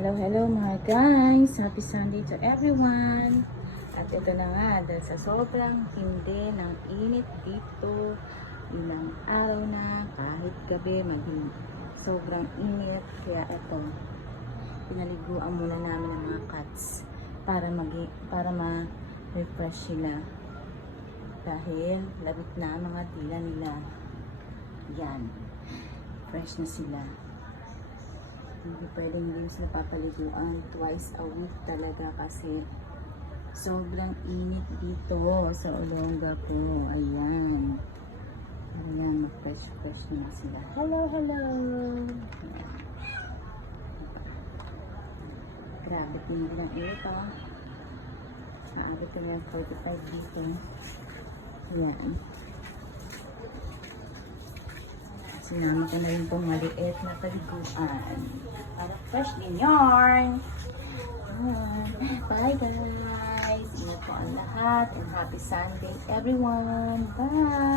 Hello, hello mga guys! Happy Sunday to everyone! At ito na nga, dahil sa sobrang hindi ng init dito, ilang araw na, kahit gabi, maging sobrang init. Kaya ito, pinaliguan muna namin ang mga cats para mag para ma-refresh sila. Dahil labit na mga tila nila. Yan. Fresh na sila hindi pwedeng hindi sila papaliguan twice a week talaga kasi sobrang init dito sa Olonga ko. Ayan. Ayan, mag-fresh-fresh na sila. Hello, hello! Ayan. Grabe, tingin lang ito. Maabot ko yung 45 dito. Ayan. Sinama ko na rin pong maliit na paliguan. Para fresh din yarn. Bye guys! Ingat po ang lahat and happy Sunday everyone! Bye!